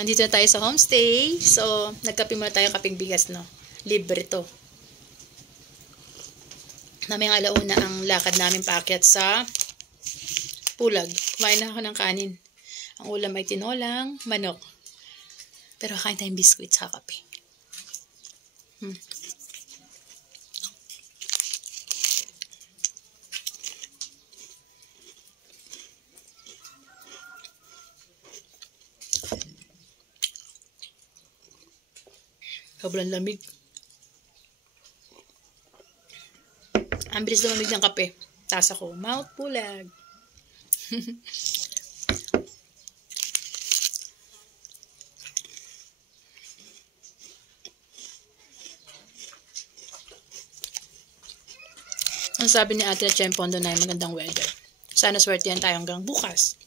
Nandito na tayo sa homestay. So, nagkape muna tayo kaping bigas, no? Libre to. Namayang alauna ang lakad namin paakyat sa Pulag. Kumain na ako ng kanin. Ang ulam ay tinolang manok. Pero kain tayong biskuit sa kape. Sobrang lamig. Ang bilis lumamig ng kape. Tapos ako, Mount Pulag. Ang sabi ni Ate Chempondo na magandang weather. Sana swerte yan tayo hanggang bukas.